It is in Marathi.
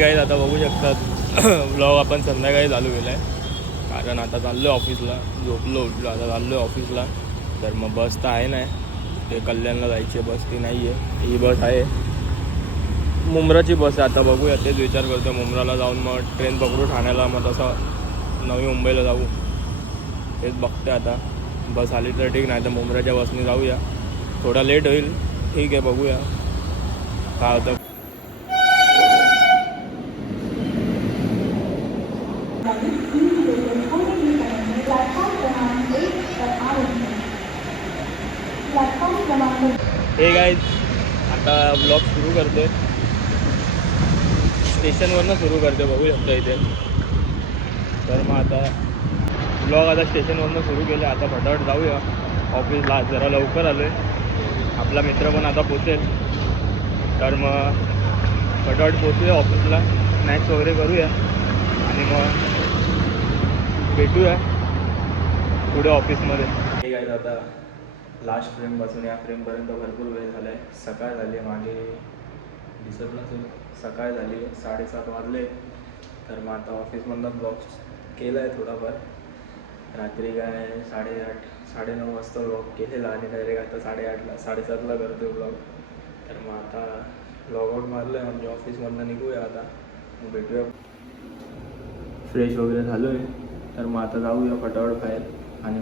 काही आता बघू शकतात व्लॉग आपण संध्याकाळी चालू केला आहे, कारण आता चाललो आहे ऑफिसला. झोपलो उठलो आता चाललो आहे ऑफिसला. तर मग बस तर आहे नाही, ते कल्याणला जायची बस ती नाही आहे, ही बस आहे मुंब्राची बस आहे. आता बघूया, तेच विचार करतो मुंब्राला जाऊन मग ट्रेन पकडू ठाण्याला, मग तसं नवी मुंबईला जाऊ. तेच बघते आता, बस आली तर ठीक, नाही तर मुंब्राच्या बसने जाऊया. थोडा लेट होईल, ठीक आहे, बघूया काय होतं. हे गाईज आता ब्लॉग सुरू करतोय, स्टेशनवरनं सुरू करते, बघू शकतो इथे. तर मग आता ब्लॉग आता स्टेशनवरनं सुरू केलं. आता फटाफट जाऊया ऑफिसला, जरा लवकर आलो आहे. आपला मित्र पण आता पोचेल, तर मग फटाफट पोचूया ऑफिसला, स्नॅक्स वगैरे करूया आणि मग भेटूया पुढे ऑफिसमध्ये. ठीक आहे, आता लास्ट फ्रेमपासून या फ्रेमपर्यंत भरपूर वेळ झाला आहे. सकाळ झाली आहे, मागे दिसत नसेल, सकाळ झाली आहे, 7:30 वाजले. तर मग आता ऑफिसमधनं ब्लॉग केला आहे थोडाफार. रात्री काय 8:30 9:30 वाजता ब्लॉग केलेला आणि डायरेक्ट आता 8:30ला 7:30ला करतो ब्लॉग. तर मग आता लॉग आउट मारलं आहे, म्हणजे ऑफिसमधनं निघूया आता, मग भेटूया. फ्रेश वगैरे झालो आहे, तर मग आता जाऊया फटाफट बाहेर आणि